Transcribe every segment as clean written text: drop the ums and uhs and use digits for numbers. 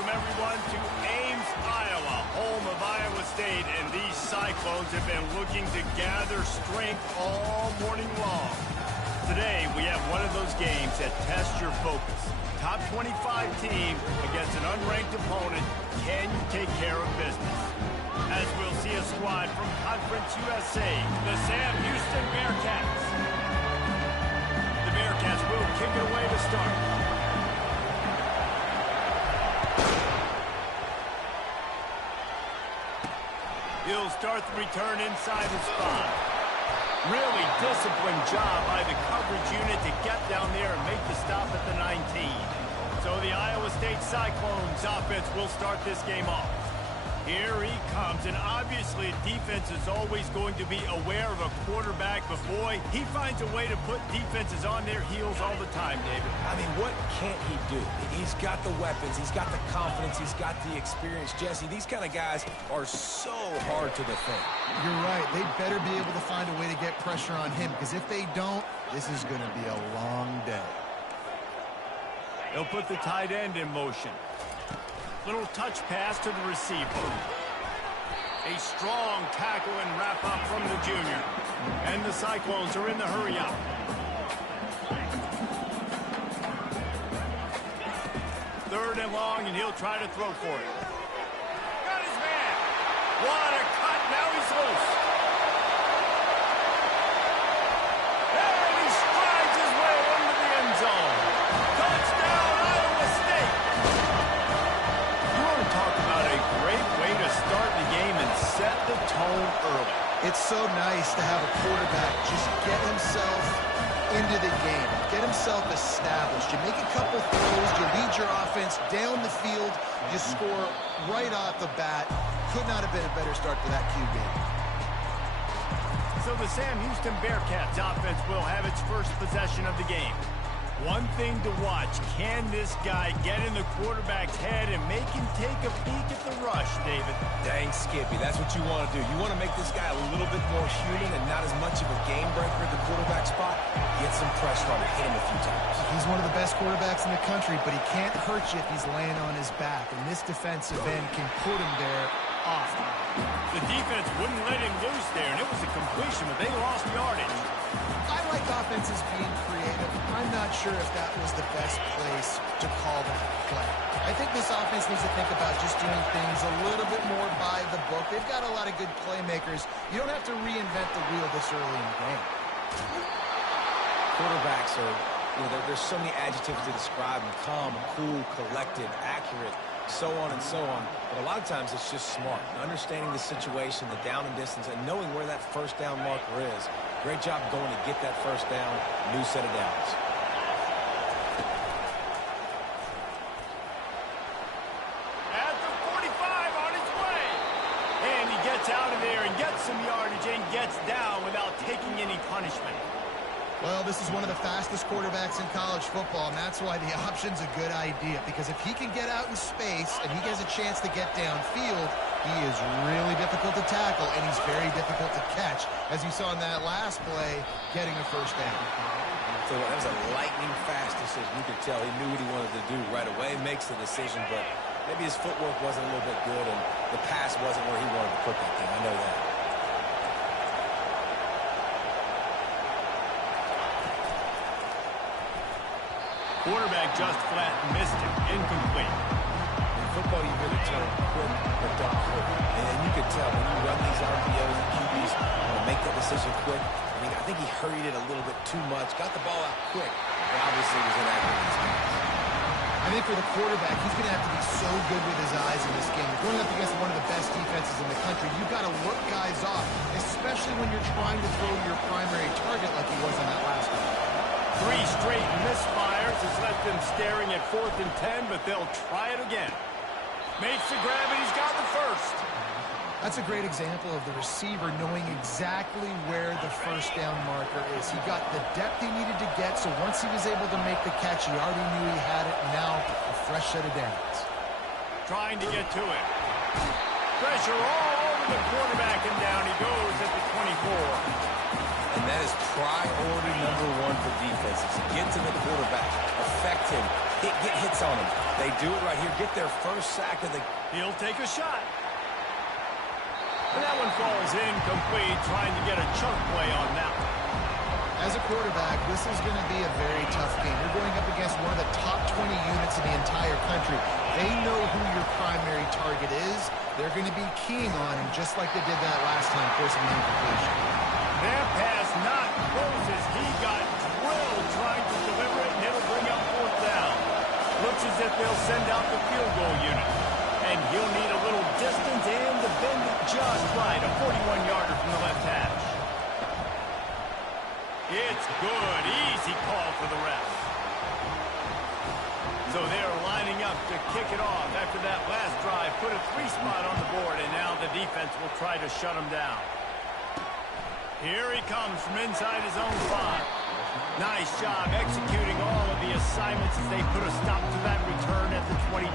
welcome everyone to Ames, Iowa, home of Iowa State, and these Cyclones have been looking to gather strength all morning long. Today, we have one of those games that tests your focus. Top 25 team against an unranked opponent. Can you take care of business? As we'll see a squad from Conference USA, the Sam Houston Bearcats. The Bearcats will kick it away to start. He'll start the return inside the spot. Really disciplined job by the coverage unit to get down there and make the stop at the 19. So the Iowa State Cyclones offense will start this game off. Here he comes, and obviously defense is always going to be aware of a quarterback, but boy, he finds a way to put defenses on their heels all the time, David. I mean, what can't he do? He's got the weapons, he's got the confidence, he's got the experience. Jesse, these kind of guys are so hard to defend. You're right. They better be able to find a way to get pressure on him, because if they don't, this is going to be a long day. They'll put the tight end in motion. Little touch pass to the receiver. A strong tackle and wrap up from the junior. And the Cyclones are in the hurry up. Third and long, and he'll try to throw for it. Got his man. What a cut. Now he's loose. And he strides his way into the end zone. Touchdown, Iowa State. You want to talk about a great way to start the game and set the tone early. It's so nice to have a quarterback just get himself into the game, get himself established. You make a couple throws, you lead your offense down the field, you score right off the bat. Could not have been a better start to that QB. So the Sam Houston Bearcats offense will have its first possession of the game. One thing to watch, can this guy get in the quarterback's head and make him take a peek at the rush, David? Dang, Skippy, that's what you want to do. You want to make this guy a little bit more human and not as much of a game breaker at the quarterback spot. Get some pressure on him, hit him a few times. He's one of the best quarterbacks in the country, but he can't hurt you if he's laying on his back, and this defensive end can put him there often. The defense wouldn't let him loose there, and it was a completion, but they lost yardage. I like offenses being creative. I'm not sure if that was the best place to call that play. I think this offense needs to think about just doing things a little bit more by the book. They've got a lot of good playmakers. You don't have to reinvent the wheel this early in the game. Quarterbacks are, there's so many adjectives to describe them: calm, cool, collected, accurate, so on and so on. But a lot of times it's just smart. Understanding the situation, the down and distance, and knowing where that first down marker is. Great job going to get that first down, new set of downs. At the 45 on his way. And he gets out of there and gets some yardage and gets down without taking any punishment. Well, this is one of the fastest quarterbacks in college football, and that's why the option's a good idea, because if he can get out in space and he has a chance to get downfield, he is really difficult to tackle, and he's very difficult to catch, as you saw in that last play, getting a first down. So that was a lightning-fast decision. You could tell he knew what he wanted to do right away, makes the decision, but maybe his footwork wasn't a little bit good, and the pass wasn't where he wanted to put that thing. I know that. Quarterback just flat missed it. Incomplete. In football, you really turn quick or don't quick. And you can tell when you run these RPOs and QBs want to make that decision quick. I mean, I think he hurried it a little bit too much, got the ball out quick, but obviously was inaccurate. I think for the quarterback, he's going to have to be so good with his eyes in this game. You're going up against one of the best defenses in the country. You've got to work guys off, especially when you're trying to throw your primary target like he was on that last one. 3 straight misfires has left them staring at 4th and 10, but they'll try it again. Makes the grab, and he's got the first. That's a great example of the receiver knowing exactly where the first down marker is. He got the depth he needed to get, so once he was able to make the catch, he already knew he had it. Now, a fresh set of downs. Trying to get to it. Pressure all over the quarterback, and down he goes at the 24. And that is priority number 1 for defenses. Get to the quarterback, affect him, get hits on them. They do it right here. Get their first sack of the... He'll take a shot. And that one falls incomplete, trying to get a chunk play on that one. As a quarterback, this is going to be a very tough game. You're going up against one of the top 20 units in the entire country. They know who your primary target is. They're going to be keying on him just like they did that last time, forcing the incompletion. Their pass not close as he got drilled trying to deliver it, and it'll bring up fourth down. Looks as if they'll send out the field goal unit. And he'll need a little distance and to bend it just right. A 41-yarder from the left hash. It's good. Easy call for the ref. So they're lining up to kick it off after that last drive. Put a 3-spot on the board, and now the defense will try to shut him down. Here he comes from inside his own 5. Nice job executing all of the assignments as they put a stop to that return at the 22.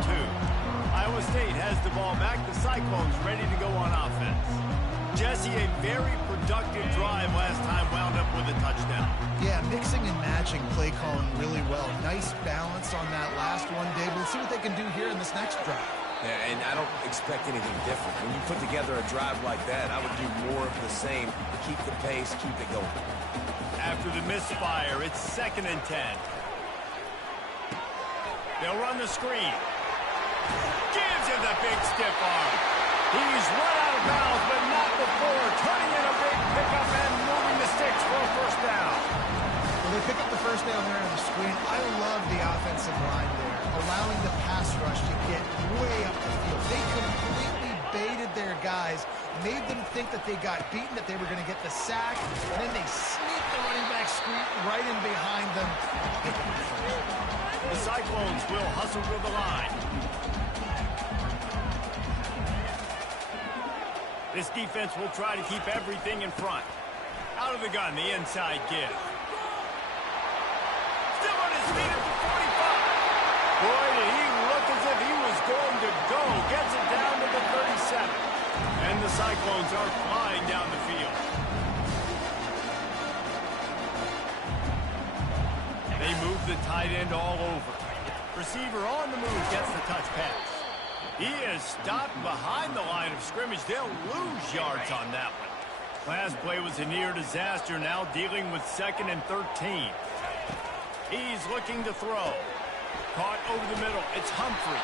Iowa State has the ball back. The Cyclones ready to go on offense. Jesse, a very productive drive last time, wound up with a touchdown. Yeah, mixing and matching play calling really well. Nice balance on that last one, Dave. Let's see what they can do here in this next drive. Yeah, and I don't expect anything different. When you put together a drive like that, I would do more of the same to keep the pace, keep it going. After the misfire, it's 2nd and 10. They'll run the screen. Gives him the big stiff arm. He's run out of bounds, but not before turning in a big pickup and moving the sticks for a first down. Well, they pick up the first down there on the screen. I love the offensive line there, allowing the pass rush to get way up the field. They completely baited their guys, made them think that they got beaten, that they were going to get the sack, and then they sneaked the running back screen right in behind them. The Cyclones will hustle to the line. This defense will try to keep everything in front. Out of the gun, the inside give. Still on his feet at the 45. Boy, did he look as if he was going to go. Gets it down to the 37. And the Cyclones are flying down the field. They move the tight end all over. Receiver on the move gets the touch pass. He is stopped behind the line of scrimmage. They'll lose yards on that one. Last play was a near disaster, now dealing with 2nd and 13. He's looking to throw. Caught over the middle. It's Humphrey.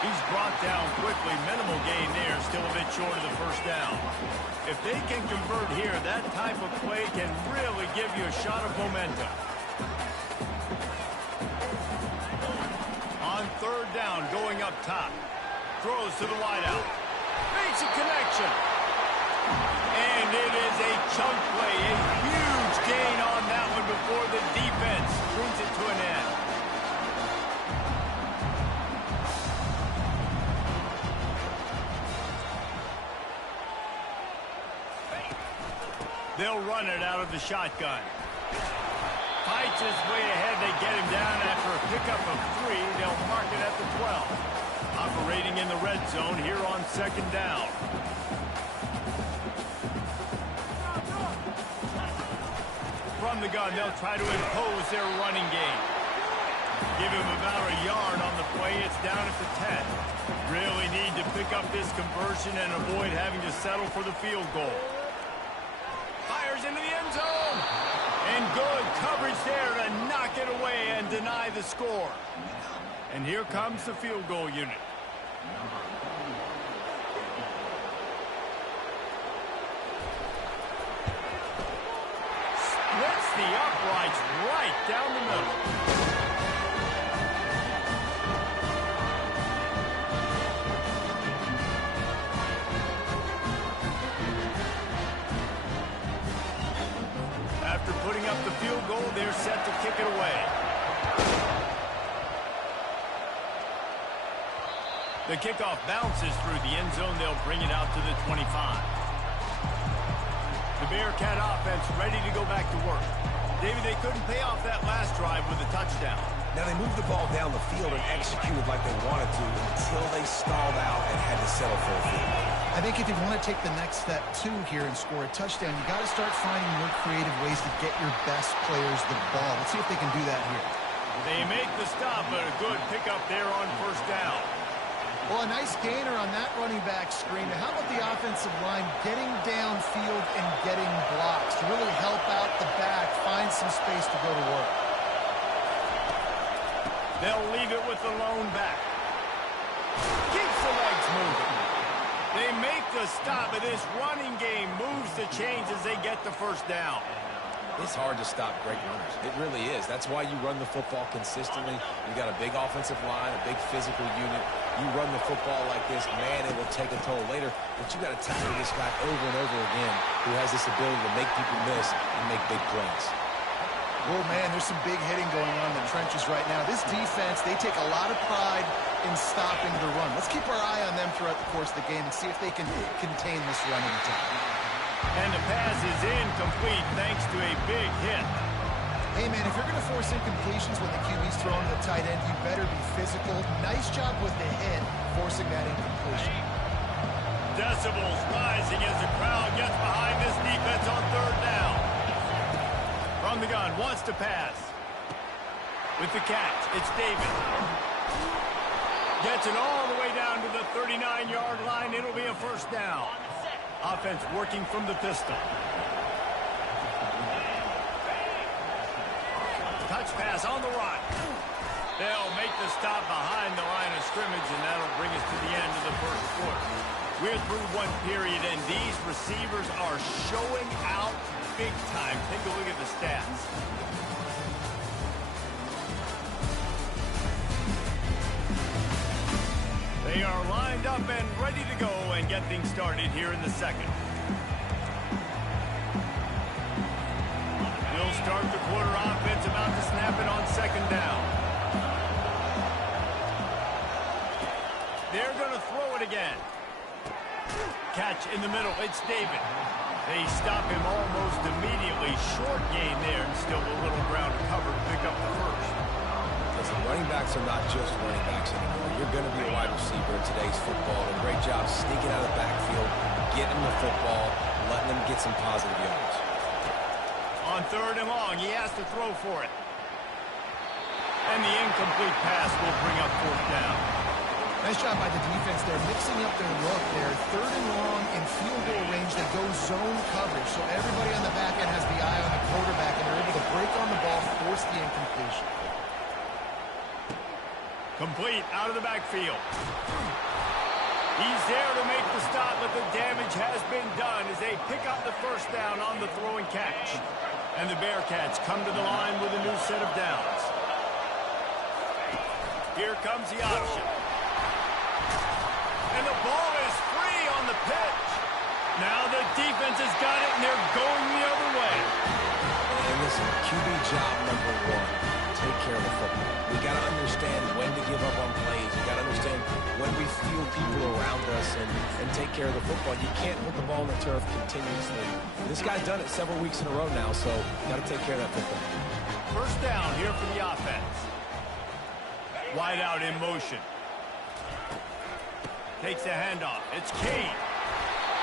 He's brought down quickly. Minimal gain there. Still a bit short of the first down. If they can convert here, that type of play can really give you a shot of momentum. On 3rd down, going up top. Throws to the wideout. Makes a connection. And it is a chunk play. A huge gain on that one before the defense brings it to an end. They'll run it out of the shotgun. Fights his way ahead. They get him down after a pickup of 3. They'll mark it at the 12. Operating in the red zone here on 2nd down. From the gun, they'll try to impose their running game. Give him about a yard on the play. It's down at the 10. Really need to pick up this conversion and avoid having to settle for the field goal. Fires into the end zone. And good coverage there to knock it away and deny the score. And here comes the field goal unit. Splits the uprights right down the middle. After putting up the field goal, they're set to kick it away. The kickoff bounces through the end zone. They'll bring it out to the 25. The Bearcat offense ready to go back to work. David, they couldn't pay off that last drive with a touchdown. Now they moved the ball down the field and executed like they wanted to until they stalled out and had to settle for a field goal. I think if you want to take the next step, too, here and score a touchdown, you got to start finding more creative ways to get your best players the ball. Let's see if they can do that here. They make the stop, but a good pickup there on first down. Well, a nice gainer on that running back screen. How about the offensive line getting downfield and getting blocks to really help out the back, find some space to go to work? They'll leave it with the lone back. Keeps the legs moving. They make the stop, but this running game moves the chains as they get the first down. It's hard to stop great runners. It really is. That's why you run the football consistently. You got a big offensive line, a big physical unit. You run the football like this, man, it will take a toll later. But you got to tackle this guy over and over again who has this ability to make people miss and make big plays. Oh, man, there's some big hitting going on in the trenches right now. This defense, they take a lot of pride in stopping the run. Let's keep our eye on them throughout the course of the game and see if they can contain this running attack. And the pass is incomplete thanks to a big hit. Hey, man, if you're going to force incompletions when the QB's throwing to the tight end, you better be physical. Nice job with the hit, forcing that incompletion. Decibels rising as the crowd gets behind this defense on third down. From the gun, wants to pass. With the catch, it's David. Gets it all the way down to the 39-yard line. It'll be a first down. Offense working from the pistol. Touch pass on the run. They'll make the stop behind the line of scrimmage, and that'll bring us to the end of the first quarter. We're through one period, and these receivers are showing out big time. Take a look at the stats. They are lined up and ready to go and get things started here in the second. We'll start the quarter offense about to snap it on second down. They're going to throw it again. Catch in the middle. It's David. They stop him almost immediately. Short gain there and still a little ground to cover to pick up the first. Listen, running backs are not just running backs anymore. You're going to be a wide receiver in today's football. A great job sneaking out of the backfield, getting the football, letting them get some positive yards. On third and long, he has to throw for it. And the incomplete pass will bring up fourth down. Nice job by the defense. They're mixing up their look. They're third and long in field goal range. They go zone coverage. So everybody on the back end has the eye on the quarterback, and they're able to break on the ball, force the incompletion. Complete out of the backfield. He's there to make the stop, but the damage has been done as they pick up the first down on the throw and catch. And the Bearcats come to the line with a new set of downs. Here comes the option. And the ball is free on the pitch. Now the defense has got it, and they're going the other way. And listen, QB job number one, take care of the football. We got to understand when to give up on plays. We got to understand when we feel people around us and take care of the football. You can't put the ball on the turf continuously. This guy's done it several weeks in a row now, so got to take care of that football. First down here for the offense. Wide out in motion. Takes the handoff. It's Kane.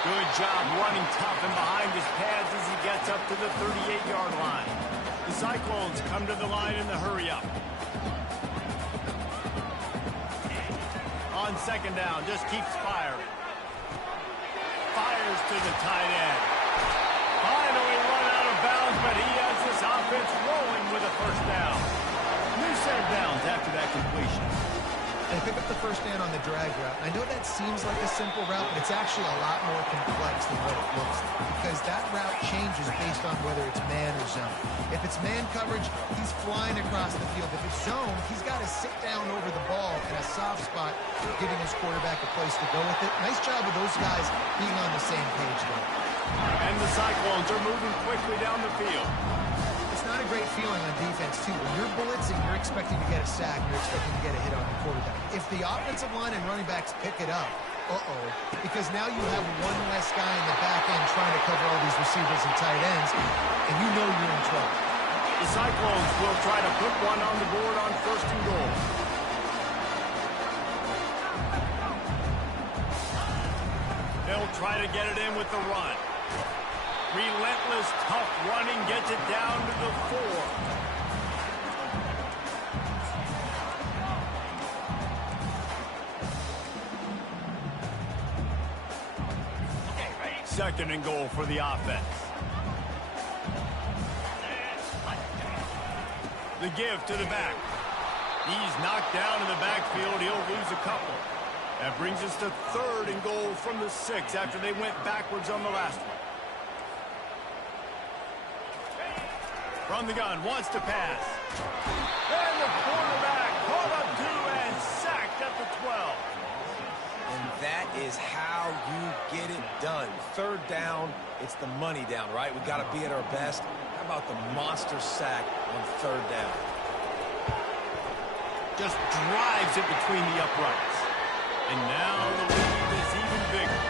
Good job running tough and behind his pads as he gets up to the 38-yard line. The Cyclones come to the line in the hurry-up. On second down, just keeps firing. Fires to the tight end. Finally run out of bounds, but he has this offense rolling with a first down. New set of downs after that completion. They pick up the first down on the drag route. I know that seems like a simple route, but it's actually a lot more complex than what it looks like, because that route changes based on whether it's man or zone. If it's man coverage, he's flying across the field. If it's zone, he's got to sit down over the ball in a soft spot, giving his quarterback a place to go with it. Nice job of those guys being on the same page there. And the Cyclones are moving quickly down the field. It's not a great feeling on defense, too. When you're blitzing, you're expecting to get a sack. You're expecting to get a hit on your quarterback. If the offensive line and running backs pick it up, because now you have one less guy in the back end trying to cover all these receivers and tight ends, and you know you're in trouble. The Cyclones will try to put one on the board on first and goal. They'll try to get it in with the run. Relentless, tough running gets it down to the 4. Second and goal for the offense. The give to the back. He's knocked down in the backfield. He'll lose a couple. That brings us to third and goal from the 6 after they went backwards on the last one. From the gun, wants to pass. And the quarterback caught up to and sacked at the 12. And that is how you get it done. Third down, it's the money down, right? We got to be at our best. How about the monster sack on third down? Just drives it between the uprights. And now the lead is even bigger.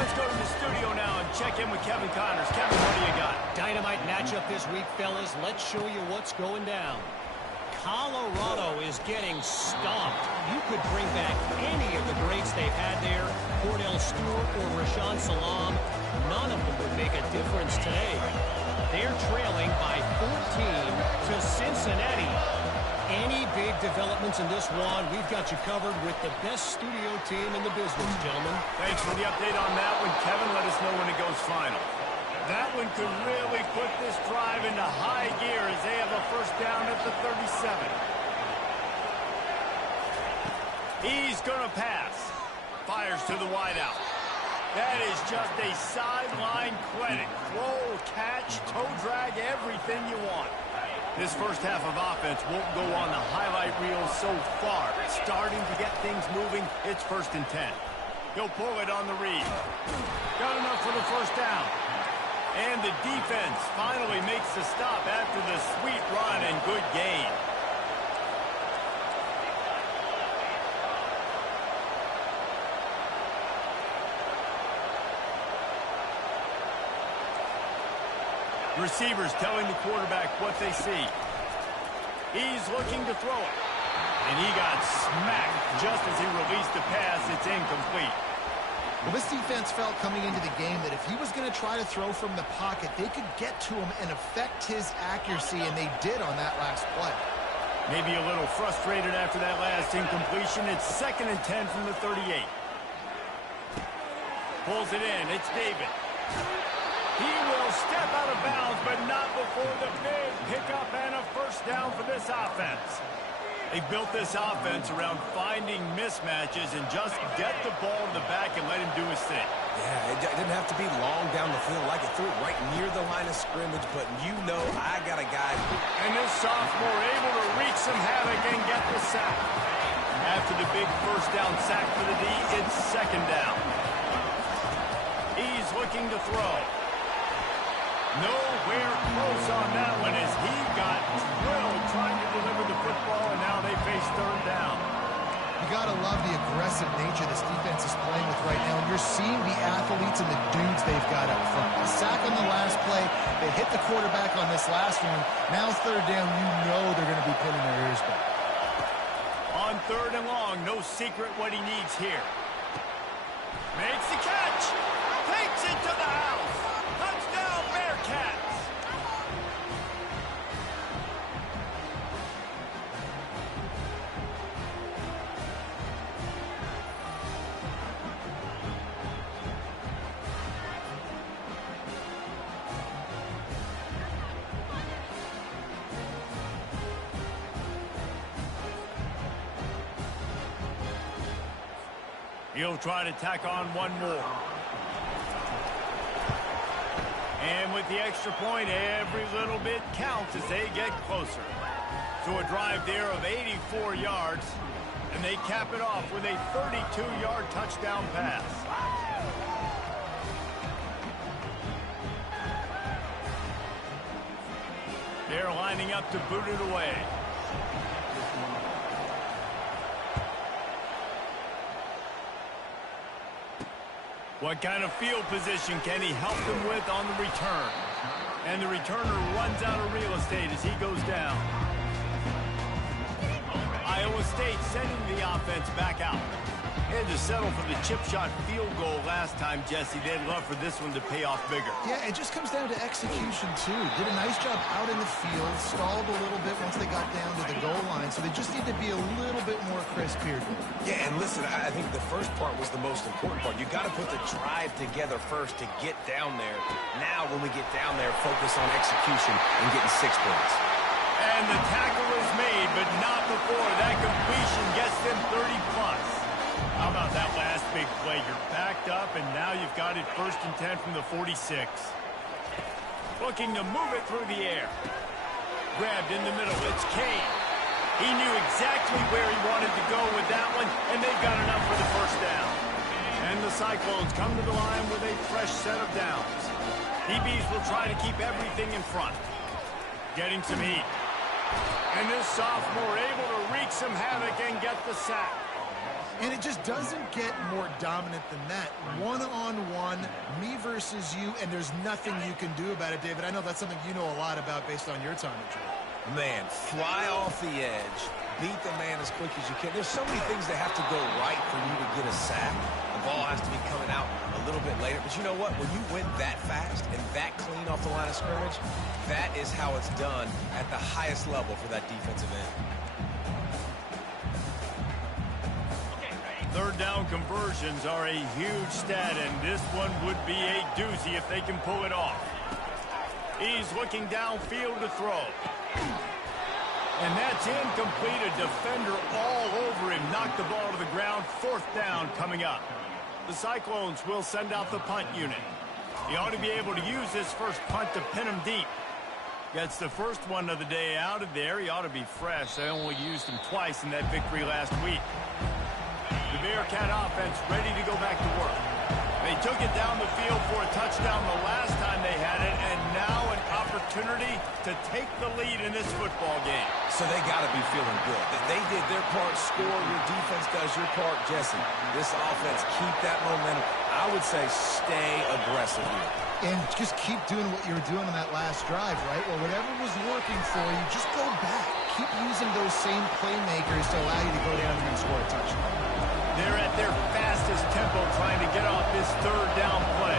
Let's go to the studio now and check in with Kevin Connors. Kevin, what do you got? Dynamite matchup this week, fellas. Let's show you what's going down. Colorado is getting stomped. You could bring back any of the greats they've had there, Cordell Stewart or Rashaan Salaam. None of them would make a difference today. They're trailing by 14 to Cincinnati. Any big developments in this one, we've got you covered with the best studio team in the business, gentlemen. Thanks for the update on that one, Kevin. Let us know when it goes final. That one could really put this drive into high gear as they have a first down at the 37. He's going to pass. Fires to the wideout. That is just a sideline clinic. Throw, catch, toe drag, everything you want. This first half of offense won't go on the highlight reel so far. Starting to get things moving, it's 1st and 10. He'll pull it on the read. Got enough for the first down. And the defense finally makes the stop after the sweet run and good gain. Receivers telling the quarterback what they see. He's looking to throw it. And he got smacked just as he released the pass. It's incomplete. Well, this defense felt coming into the game that if he was going to try to throw from the pocket, they could get to him and affect his accuracy, and they did on that last play. Maybe a little frustrated after that last incompletion. It's 2nd and 10 from the 38. Pulls it in. It's David. He will step out of bounds, but not before the big pickup and a first down for this offense. They built this offense around finding mismatches and just get the ball to the back and let him do his thing. Yeah, it didn't have to be long down the field. Like it threw it right near the line of scrimmage, but you know I got a guy. And this sophomore able to wreak some havoc and get the sack. After the big first down sack for the D, it's 2nd down. He's looking to throw. Nowhere close on that one as he got drilled trying to deliver the football, and now they face 3rd down. You got to love the aggressive nature this defense is playing with right now. And you're seeing the athletes and the dudes they've got up front. The sack on the last play, they hit the quarterback on this last one. Now 3rd down, you know they're going to be pinning their ears back. On 3rd and long, no secret what he needs here. Makes the catch. Takes it to the house. Touchdown, Bearcats. He'll try to tack on one more. And with the extra point, every little bit counts as they get closer. To a drive there of 84 yards, and they cap it off with a 32-yard touchdown pass. They're lining up to boot it away. What kind of field position can he help them with on the return? And the returner runs out of real estate as he goes down. Iowa State sending the offense back out. They had to settle for the chip shot field goal last time, Jesse. They'd love for this one to pay off bigger. Yeah, it just comes down to execution, too. Did a nice job out in the field, stalled a little bit once they got down to the goal line, so they just need to be a little bit more crisp here. Yeah, and listen, I think the first part was the most important part. You got to put the drive together first to get down there. Now, when we get down there, focus on execution and getting 6 points. And the tackle is made, but not before. That completion gets them 30-plus. How about that last big play? You're backed up, and now you've got it 1st and 10 from the 46. Looking to move it through the air. Grabbed in the middle. It's Kane. He knew exactly where he wanted to go with that one, and they've got enough for the first down. And the Cyclones come to the line with a fresh set of downs. DBs will try to keep everything in front. Getting some heat. And this sophomore able to wreak some havoc and get the sack. And it just doesn't get more dominant than that. One-on-one, me versus you, and there's nothing you can do about it, David. I know that's something you know a lot about based on your time at Georgia. Man, fly off the edge, beat the man as quick as you can. There's so many things that have to go right for you to get a sack. The ball has to be coming out a little bit later. But you know what? When you win that fast and that clean off the line of scrimmage, that is how it's done at the highest level for that defensive end. Third down conversions are a huge stat, and this one would be a doozy if they can pull it off. He's looking downfield to throw. And that's incomplete. A defender all over him. Knocked the ball to the ground. 4th down coming up. The Cyclones will send out the punt unit. He ought to be able to use this first punt to pin him deep. Gets the first one of the day out of there. He ought to be fresh. They only used him twice in that victory last week. The Bearcat offense ready to go back to work. They took it down the field for a touchdown the last time they had it, and now an opportunity to take the lead in this football game. So they got to be feeling good. They did their part, score. Your defense does your part, Jesse. This offense, keep that momentum. I would say stay aggressive here. And just keep doing what you were doing on that last drive, right? Well, whatever was working for you, just go back. Keep using those same playmakers to allow you to go down there and score a touchdown. They're at their fastest tempo trying to get off this 3rd down play.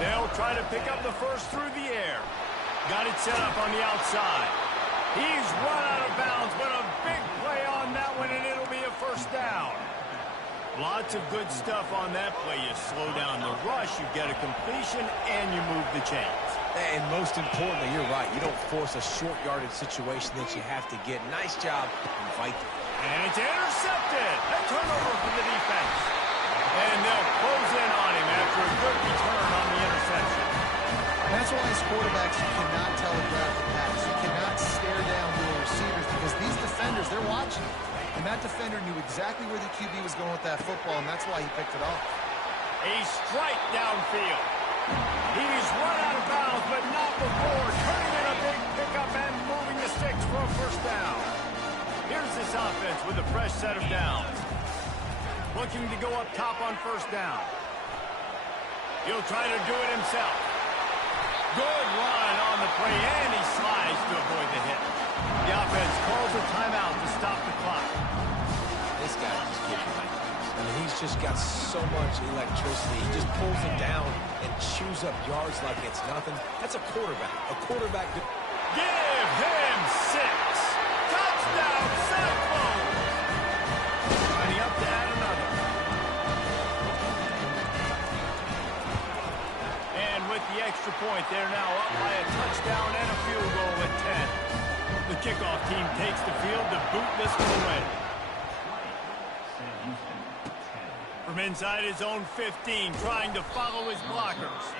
They'll try to pick up the first through the air. Got it set up on the outside. He's run out of bounds, but a big play on that one, and it'll be a 1st down. Lots of good stuff on that play. You slow down the rush, you get a completion, and you move the chains. And most importantly, you're right. You don't force a short yardage situation that you have to get. Nice job. Invite them. And it's intercepted. A turnover for the defense. And they'll close in on him after a good return on the interception. That's why as quarterbacks, you cannot telegraph the pass. You cannot stare down your receivers because these defenders, they're watching you. And that defender knew exactly where the QB was going with that football, and that's why he picked it off. A strike downfield. He's run out of bounds, but not before. Turning in a big pickup and moving the sticks for a 1st down. Here's this offense with a fresh set of downs. Looking to go up top on 1st down. He'll try to do it himself. Good run on the play, and he slides to avoid the hit. The offense calls a timeout to stop the clock. This guy just getting right. I mean, he's just got so much electricity. He just pulls it down and chews up yards like it's nothing. That's a quarterback. A quarterback. Give him 6. Touchdown, Cyclones! Lining up to add another. And with the extra point, they're now up by a touchdown and a field goal at 10. The kickoff team takes the field to boot this one away. From inside his own 15, trying to follow his blockers.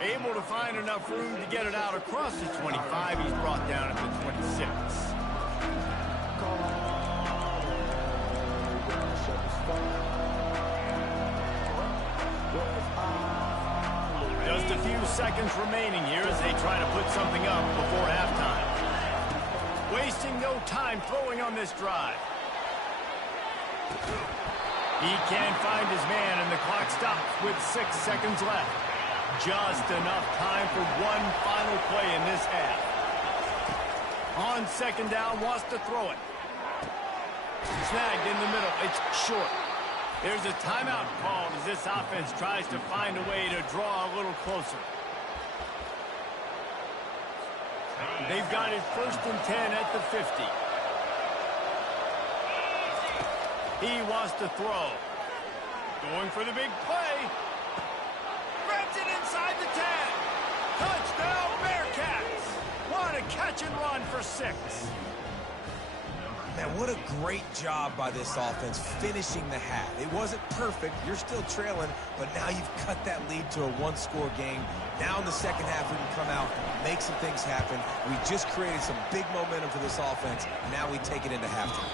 Able to find enough room to get it out across the 25. He's brought down at the 26. Just a few seconds remaining here as they try to put something up before halftime. Wasting no time throwing on this drive. He can't find his man, and the clock stops with 6 seconds left. Just enough time for one final play in this half. On 2nd down, wants to throw it. Snagged in the middle. It's short. There's a timeout called as this offense tries to find a way to draw a little closer. They've got it 1st and 10 at the 50. He wants to throw. Going for the big play. Grabs it inside the 10. Touchdown, Bearcats. What a catch and run for 6. Man, what a great job by this offense finishing the half. It wasn't perfect. You're still trailing, but now you've cut that lead to a one-score game. Now in the second half, we can come out, make some things happen. We just created some big momentum for this offense. Now we take it into halftime.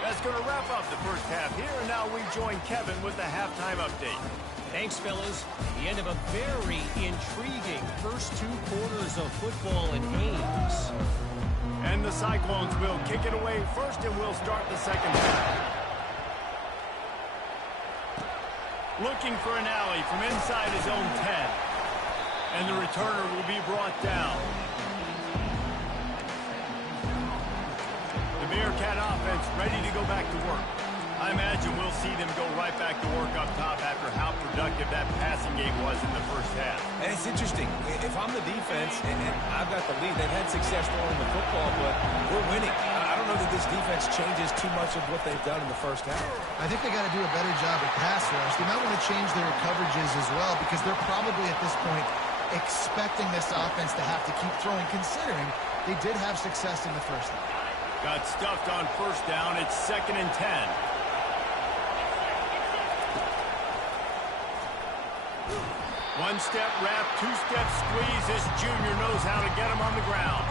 That's going to wrap up the first half here, and now we join Kevin with the halftime update. Thanks, fellas. The end of a very intriguing first 2 quarters of football in Ames. And the Cyclones will kick it away first, and we'll start the second half. Looking for an alley from inside his own 10. And the returner will be brought down. The Bearcat offense ready to go back to work. I imagine we'll see them go right back to work up top after how productive that passing game was in the first half. And it's interesting. If I'm the defense and I've got the lead, they've had success throwing the football, but we're winning. I don't know that this defense changes too much of what they've done in the first half. I think they got to do a better job at pass rush. They might want to change their coverages as well because they're probably at this point expecting this offense to have to keep throwing, considering they did have success in the first half. Got stuffed on first down. It's 2nd and 10. One-step wrap, two-step squeeze. This junior knows how to get him on the ground.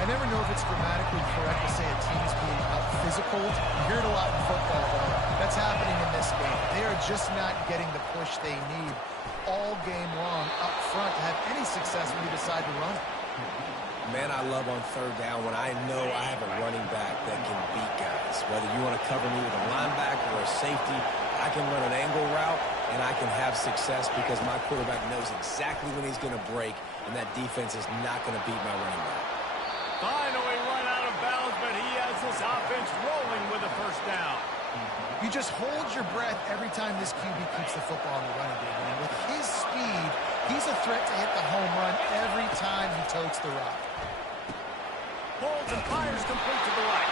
I never know if it's grammatically correct to say a team is being out-physical. You hear it a lot in football, though. That's happening in this game. They are just not getting the push they need all game long up front to have any success when you decide to run. Man, I love on 3rd down when I know I have a running back that can beat guys. Whether you want to cover me with a linebacker or a safety, I can run an angle route, and I can have success because my quarterback knows exactly when he's going to break, and that defense is not going to beat my running back. Finally run out of bounds, but he has this offense rolling with a first down. You just hold your breath every time this QB keeps the football in the running game. And with his speed, he's a threat to hit the home run every time he totes the rock. Holds and fires complete to the right.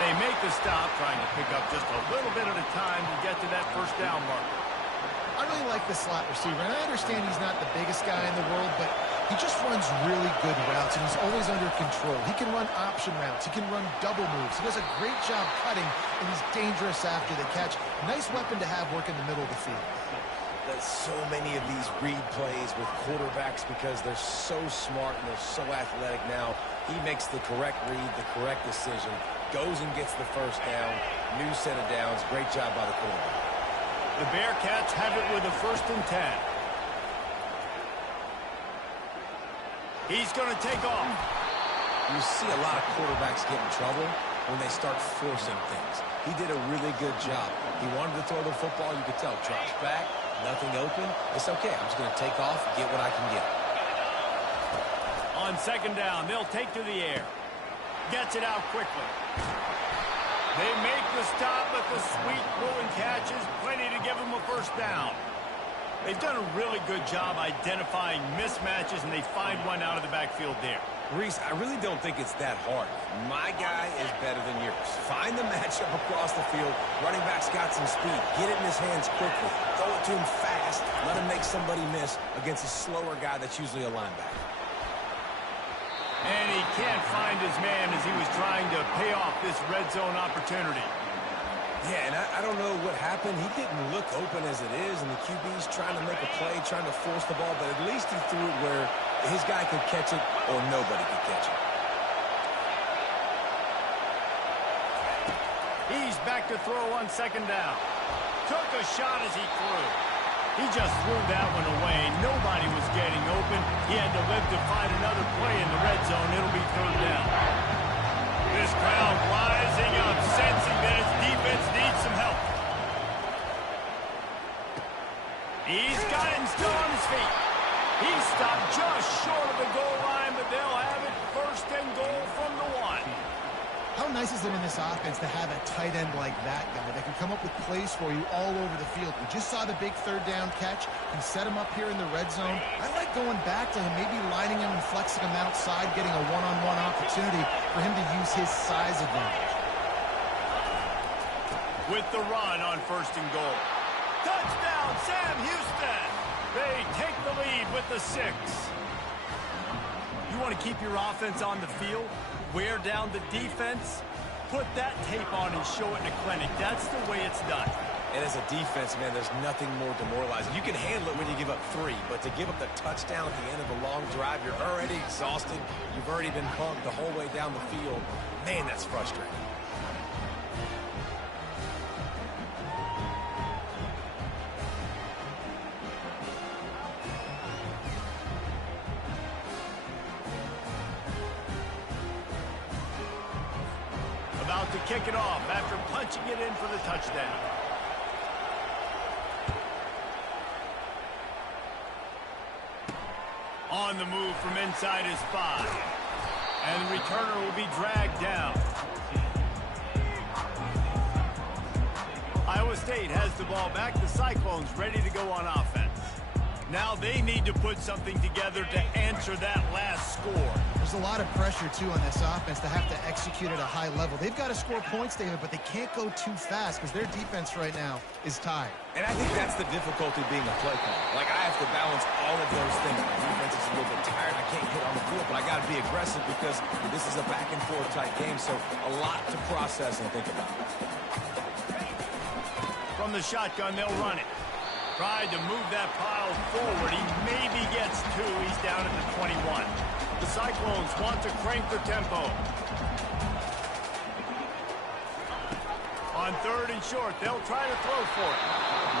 They make the stop, trying to pick up just a little bit at a time to get to that first down marker. I really like the slot receiver, and I understand he's not the biggest guy in the world, but he just runs really good routes, and he's always under control. He can run option routes. He can run double moves. He does a great job cutting, and he's dangerous after the catch. Nice weapon to have working the middle of the field. There's so many of these read plays with quarterbacks because they're so smart and they're so athletic now. He makes the correct read, the correct decision, goes and gets the first down, new set of downs. Great job by the quarterback. The Bearcats have it with a 1st and 10. He's going to take off. You see a lot of quarterbacks get in trouble when they start forcing things. He did a really good job. He wanted to throw the football. You could tell. Drops back, nothing open. It's okay. I'm just going to take off, get what I can get. On 2nd down, they'll take to the air. Gets it out quickly. They make the stop, but the sweet pulling catch is plenty to give them a first down. They've done a really good job identifying mismatches, and they find one out of the backfield there. Reese, I really don't think it's that hard. My guy is better than yours. Find the matchup across the field. Running back's got some speed. Get it in his hands quickly. Throw it to him fast. Let him make somebody miss against a slower guy that's usually a linebacker. And he can't find his man as he was trying to pay off this red zone opportunity. Yeah, and I don't know what happened. He didn't look open as it is, and the QB's trying to make a play, trying to force the ball, but at least he threw it where his guy could catch it or nobody could catch it. He's back to throw on 2nd down. Took a shot as he threw. He just threw that one away. Nobody was getting open. He had to live to find another play in the red zone. It'll be 3rd down. This crowd rising up, sensing that its defense needs some help. He's got him still on his feet. He stopped just short of the goal line, but they'll have it 1st and goal from the 1. How nice is it in this offense to have a tight end like that guy that can come up with plays for you all over the field? We just saw the big third down catch. He set him up here in the red zone. I like going back to him, maybe lining him and flexing him outside, getting a one-on-one opportunity for him to use his size advantage. With the run on 1st and goal. Touchdown, Sam Houston! They take the lead with the 6. You want to keep your offense on the field? Wear down the defense? Put that tape on and show it in a clinic. That's the way it's done. And as a defense, man, there's nothing more demoralizing. You can handle it when you give up 3, but to give up the touchdown at the end of a long drive, you're already exhausted. You've already been pumped the whole way down the field. Man, that's frustrating. About to kick it off after punching it in for the touchdown. On the move from inside his 5. And the returner will be dragged down. Iowa State has the ball back. The Cyclones ready to go on offense. Now they need to put something together to answer that last score. There's a lot of pressure, too, on this offense to have to execute at a high level. They've got to score points, David, but they can't go too fast because their defense right now is tired. And I think that's the difficulty being a play caller. Like, I have to balance all of those things. My defense is a little bit tired. I can't hit on the field, but I got to be aggressive because this is a back-and-forth type game, so a lot to process and think about. From the shotgun, they'll run it. Tried to move that pile forward. He maybe gets 2. He's down at the 21. The Cyclones want to crank their tempo. On 3rd and short, they'll try to throw for it.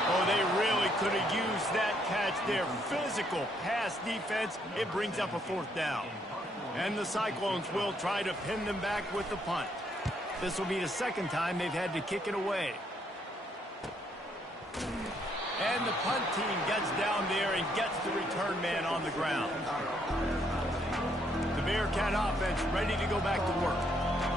Oh, they really could have used that catch there. Physical pass defense. It brings up a 4th down. And the Cyclones will try to pin them back with the punt. This will be the 2nd time they've had to kick it away. And the punt team gets down there and gets the return man on the ground. The Bearcat offense ready to go back to work.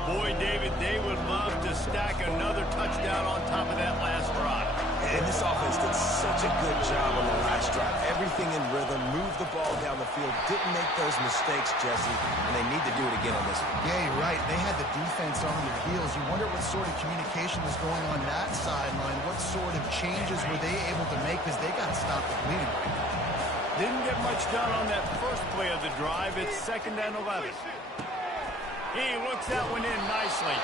Boy, David, they would love to stack another touchdown on top of that last drive. And this offense did such a good job on the last drive. Everything in rhythm, moved the ball down the field, didn't make those mistakes, Jesse, and they need to do it again on this one. Yeah, you're right. They had the defense on their heels. You wonder what sort of communication was going on that sideline. What sort of changes were they able to make because they got to stop the bleeding right now. Didn't get much done on that first play of the drive. It's 2nd and 11. He looks that one in nicely.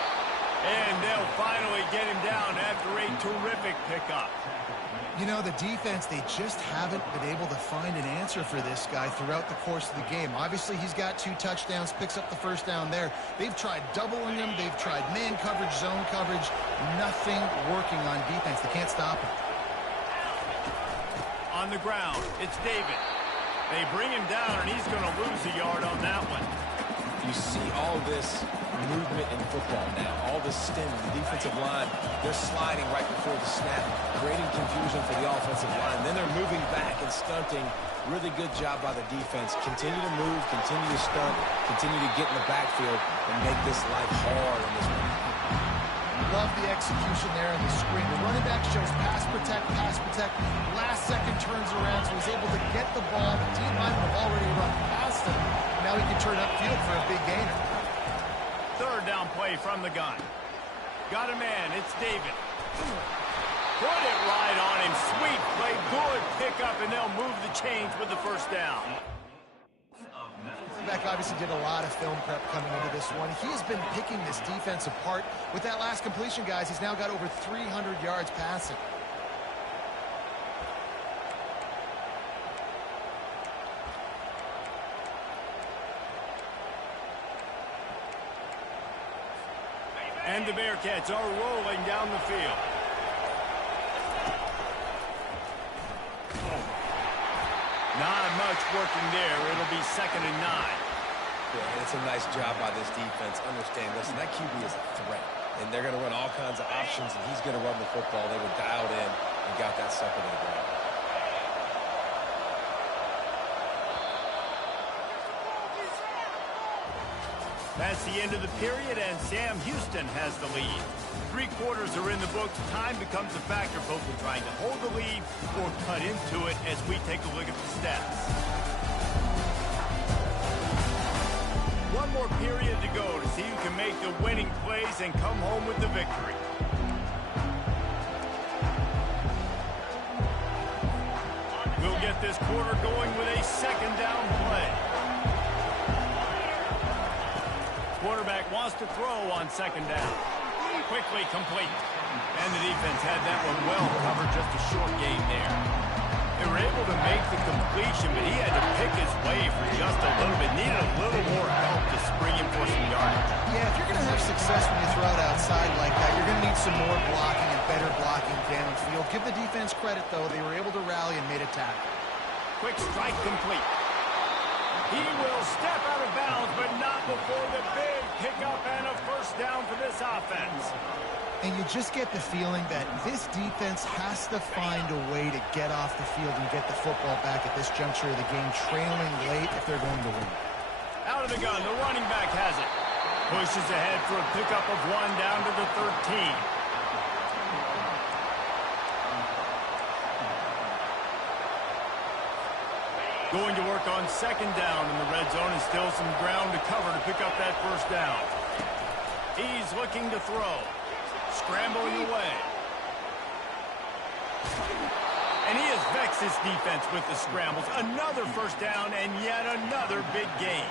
And they'll finally get him down after a terrific pickup. You know, the defense, they just haven't been able to find an answer for this guy throughout the course of the game. Obviously, he's got 2 touchdowns, picks up the 1st down there. They've tried doubling him. They've tried man coverage, zone coverage. Nothing working on defense. They can't stop him. On the ground, it's David. They bring him down, and he's going to lose a yard on that one. You see all this movement in football now, all this stem, the defensive line, they're sliding right before the snap, creating confusion for the offensive line. Then they're moving back and stunting. Really good job by the defense. Continue to move, continue to stunt, continue to get in the backfield and make this life hard in this one. Love the execution there on the screen. The running back shows pass protect, pass protect. Last second turns around, so he's able to get the ball. The D lineman have already run past him. Now he can turn upfield for a big gainer. 3rd down play from the gun. Got a man. It's David. Put it right on him. Sweet play. Good pickup, and they'll move the chains with the 1st down. Beck obviously did a lot of film prep coming into this one. He has been picking this defense apart. With that last completion, guys, he's now got over 300 yards passing. And the Bearcats are rolling down the field. Not much working there. It'll be 2nd and 9. Yeah, and it's a nice job by this defense. Understand, listen, that QB is a threat. And they're going to run all kinds of options, and he's going to run the football. They were dialed in and got that sucker to the ground. That's the end of the period, and Sam Houston has the lead. 3 quarters are in the books. Time becomes a factor, both in trying to hold the lead or cut into it as we take a look at the stats. One more period to go to see who can make the winning plays and come home with the victory. We'll get this quarter going with a second down play. Quarterback wants to throw on second down. Quickly complete. And the defense had that one well covered, just a short game there. They were able to make the completion, but he had to pick his way for just a little bit. Needed a little more help to spring him for some yardage. Yeah, if you're going to have success when you throw it outside like that, you're going to need some more blocking and better blocking downfield. Give the defense credit, though. They were able to rally and made a tackle. Quick strike complete. He will step out of bounds, but not before the big pickup and a first down for this offense. And you just get the feeling that this defense has to find a way to get off the field and get the football back at this juncture of the game, trailing late if they're going to win. Out of the gun, the running back has it. Pushes ahead for a pickup of 1 down to the 13. Going to work on second down in the red zone, and still some ground to cover to pick up that first down. He's looking to throw. Scrambling away. And he has vexed his defense with the scrambles. Another first down and yet another big gain.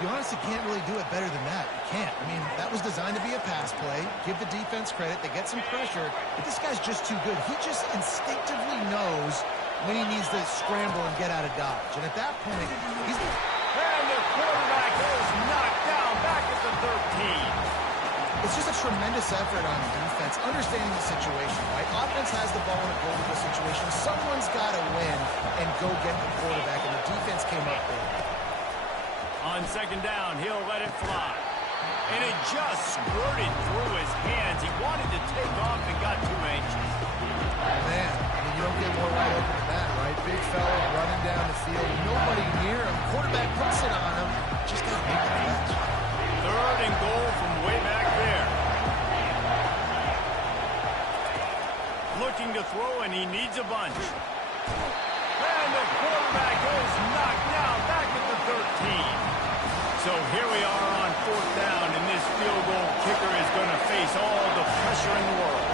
You honestly can't really do it better than that. You can't. I mean, that was designed to be a pass play. Give the defense credit. They get some pressure. But this guy's just too good. He just instinctively knows when he needs to scramble and get out of dodge. And at that point, he's... And the quarterback is knocked down back at the 13. It's just a tremendous effort on defense, understanding the situation, right? Offense has the ball in a goal-to-goal situation. Someone's got to win and go get the quarterback, and the defense came up big. On second down, he'll let it fly. And it just squirted through his hands. He wanted to take off and got too anxious. Man, I mean, you don't get more wide open than that, right? Big fella running down the field, nobody near him. Quarterback puts it on him. Just got to make the catch. Third and goal from way back there. Looking to throw, and he needs a bunch. And the quarterback is knocked down back at the 13. So here we are on fourth down, and this field goal kicker is going to face all the pressure in the world.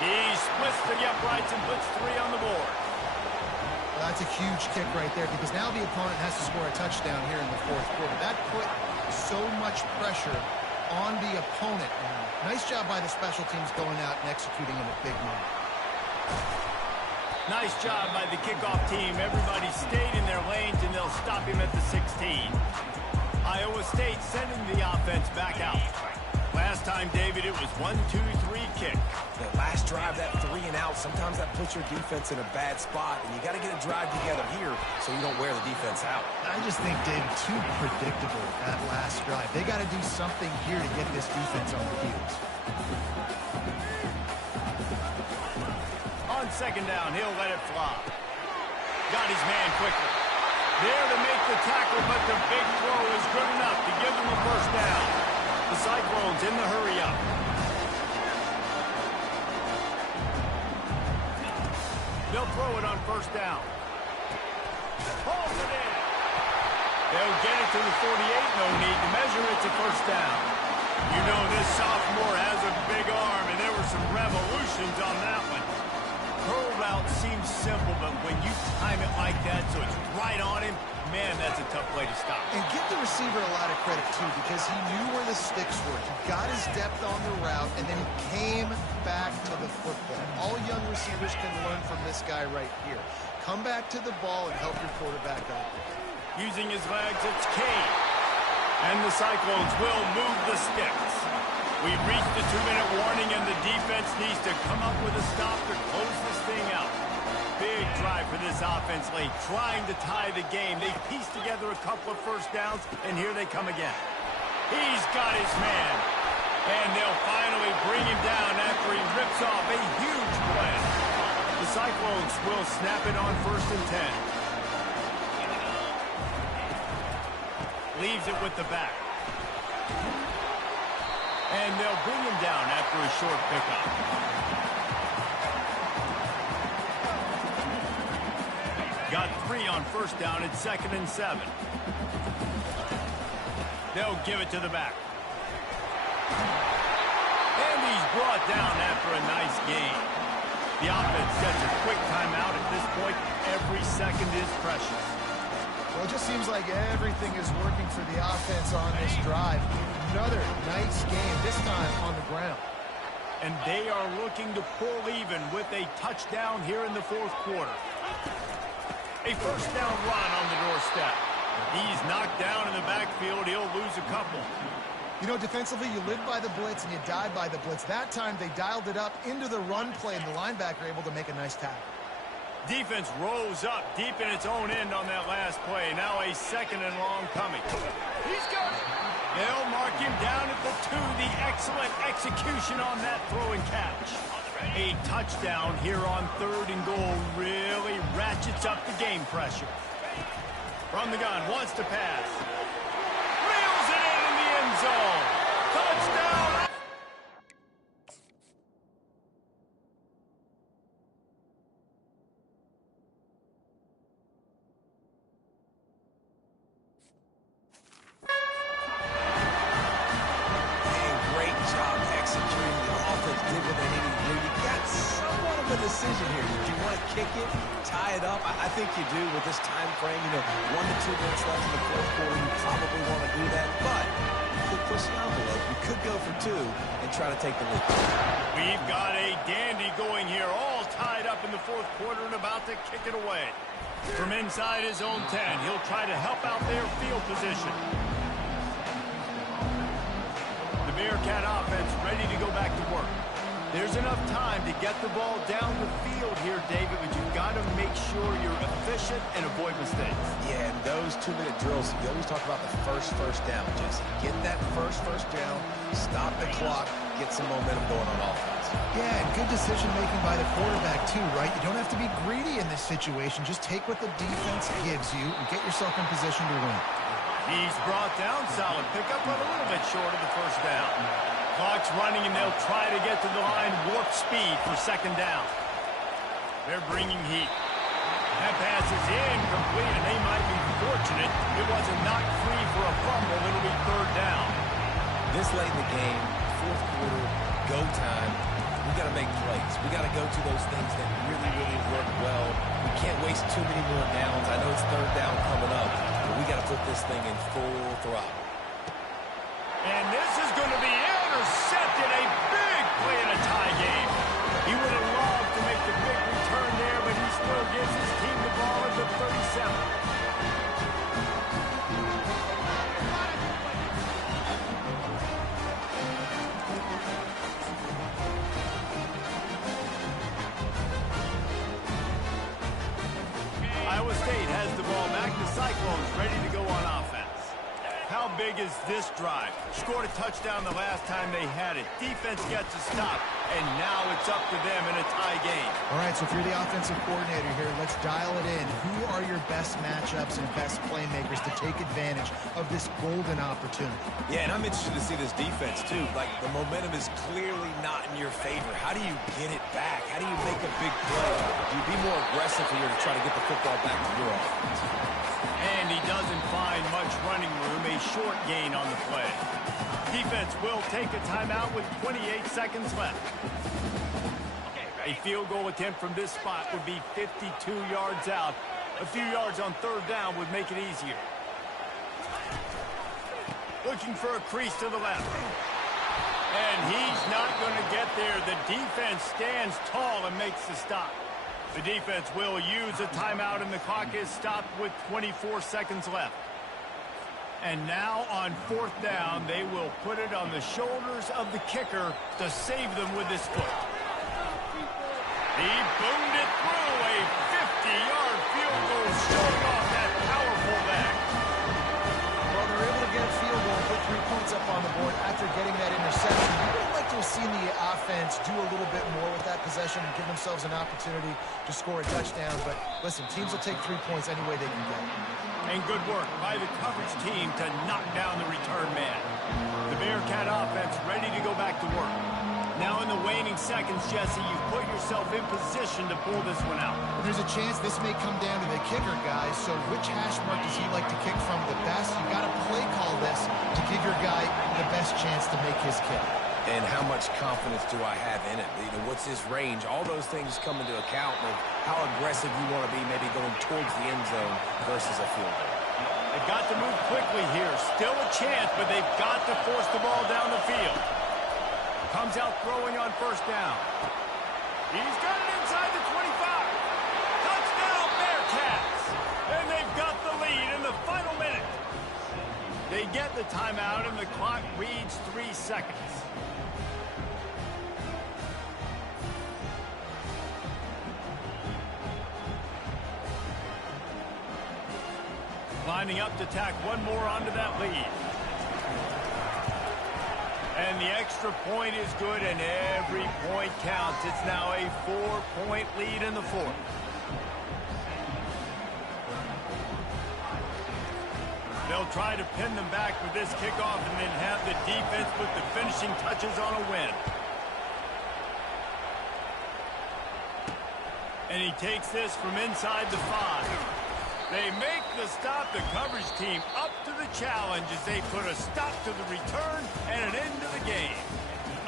He splits the uprights and puts 3 on the board. Well, that's a huge kick right there, because now the opponent has to score a touchdown here in the fourth quarter. That put so much pressure on the opponent. Nice job by the special teams going out and executing in a big moment. Nice job by the kickoff team. Everybody stayed in their lanes, and they'll stop him at the 16. Iowa State sending the offense back out. Last time, David, it was 1-2-3 kick. The last drive, that 3 and out, sometimes that puts your defense in a bad spot, and you got to get a drive together here so you don't wear the defense out. I just think, David, too predictable that last drive. They got to do something here to get this defense on their heels. On second down, he'll let it fly. Got his man quickly. There to make the tackle, but the big throw is good enough to give them a first down. The Cyclones in the hurry-up. They'll throw it on first down. Pulls it in. They'll get it to the 48. No need to measure it to first down. You know this sophomore has a big arm, and there were some revolutions on that one. Curl route seems simple, but when you time it like that so it's right on him, man, that's a tough play to stop. And give the receiver a lot of credit, too, because he knew where the sticks were. He got his depth on the route, and then he came back to the football. All young receivers can learn from this guy right here. Come back to the ball and help your quarterback out. Using his legs, it's Kane. And the Cyclones will move the sticks. We've reached the 2-minute warning, and the defense needs to come up with a stop to close this thing out. Big drive for this offense late, trying to tie the game. They pieced together a couple of first downs, and here they come again. He's got his man. And they'll finally bring him down after he rips off a huge play. The Cyclones will snap it on 1st and 10. leaves it with the back. And they'll bring him down after a short pickup. Got 3 on first down at 2nd and 7. They'll give it to the back. And he's brought down after a nice gain. The offense sets a quick timeout at this point. Every second is precious. Well, it just seems like everything is working for the offense on this drive. Another nice game, this time on the ground. And they are looking to pull even with a touchdown here in the 4th quarter. A first down run on the doorstep. He's knocked down in the backfield. He'll lose a couple. You know, defensively, you live by the blitz and you die by the blitz. That time, they dialed it up into the run play, and the linebacker able to make a nice tackle. Defense rose up deep in its own end on that last play. Now a 2nd and long coming. He's got it. They'll mark him down at the 2. The excellent execution on that throw and catch. A touchdown here on 3rd and goal really ratchets up the game pressure. From the gun, wants to pass. Reels it in the end zone. Touchdown! Decision here. Do you want to kick it, tie it up? I think you do with this time frame. You know, 1 to 2 minutes left in the 4th quarter. You probably want to do that, but you could push the envelope. You could go for 2 and try to take the lead. We've got a dandy going here, all tied up in the 4th quarter and about to kick it away. From inside his own 10, he'll try to help out their field position. The Bearcat offense ready to go back to work. There's enough time to get the ball down the field here, David, but you've got to make sure you're efficient and avoid mistakes. Yeah, and those 2-minute drills, you always talk about the first down, Jesse. Get that first down, stop the clock, get some momentum going on offense. Yeah, and good decision-making by the quarterback, too, right? You don't have to be greedy in this situation. Just take what the defense gives you and get yourself in position to win. He's brought down, solid pickup, but a little bit short of the first down. Clock's running, and they'll try to get to the line, warp speed for 2nd down. They're bringing heat. That pass is incomplete, and they might be fortunate it wasn't knocked free for a fumble. It'll be 3rd down. This late in the game, 4th quarter, go time, we got to make plays. We got to go to those things that really work well. We can't waste too many more downs. I know it's 3rd down coming up, but we got to put this thing in full throttle. And this is going to be intercepted. A big play in a tie game. He would have loved to make the big return there, but he still gives his team the ball at the 37. Iowa State has the ball back. The Cyclones ready to go on offense. How big is this drive? Scored a touchdown the last time they had it. Defense gets a stop, and now it's up to them in a tie game. All right, so if you're the offensive coordinator here, let's dial it in. Who are your best matchups and best playmakers to take advantage of this golden opportunity? Yeah, and I'm interested to see this defense, too. Like, the momentum is clearly not in your favor. How do you get it back? How do you make a big play? Do you be more aggressive here to try to get the football back to your offense? And he doesn't find much running room, a short gain on the play. Defense will take a timeout with 28 seconds left. A field goal attempt from this spot would be 52 yards out. A few yards on 3rd down would make it easier. Looking for a crease to the left. And he's not going to get there. The defense stands tall and makes the stop. The defense will use a timeout, and the clock is stopped with 24 seconds left. And now on 4th down, they will put it on the shoulders of the kicker to save them with his foot. He boomed it through a 50-yard field goal, showing off that powerful back. Well, they're able to get a field goal and put 3 points up on the board after getting that interception. You would like to have seen the offense do a little bit more with that possession and give themselves an opportunity to score a touchdown. But listen, teams will take 3 points any way they can get. And good work by the coverage team to knock down the return man. The Bearcat offense ready to go back to work. Now in the waning seconds, Jesse, you've put yourself in position to pull this one out. There's a chance this may come down to the kicker, guys, so which hash mark does he like to kick from the best? You got to play call this to give your guy the best chance to make his kick. And how much confidence do I have in it? You know, what's his range? All those things come into account of how aggressive you want to be maybe going towards the end zone versus a field goal. They've got to move quickly here. Still a chance, but they've got to force the ball down the field. Comes out throwing on first down. He's got it inside the 25. Touchdown, Bearcats! And they've got the lead in the final minute. They get the timeout, and the clock reads 3 seconds. Lining up to tack one more onto that lead. And the extra point is good, and every point counts. It's now a 4-point lead in the fourth. They'll try to pin them back with this kickoff and then have the defense put the finishing touches on a win. And he takes this from inside the 5. They make the stop. The coverage team up to the challenge as they put a stop to the return and an end to the game.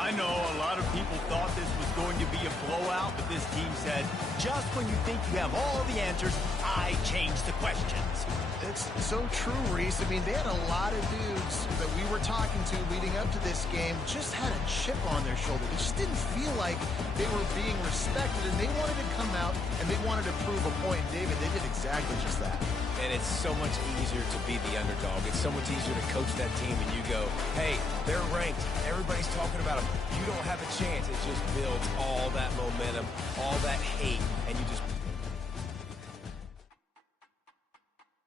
I know a lot of people thought this was going to be a blowout, but this team said, just when you think you have all the answers, I change the questions. It's so true, Reese. I mean, they had a lot of dudes that we were talking to leading up to this game just had a chip on their shoulder. They just didn't feel like they were being respected, and they wanted to come out, and they wanted to prove a point. And David, they did exactly just that. And it's so much easier to be the underdog. It's so much easier to coach that team, and you go, hey, they're ranked. Everybody's talking about them. You don't have a chance. It just builds all that momentum, all that hate, and you just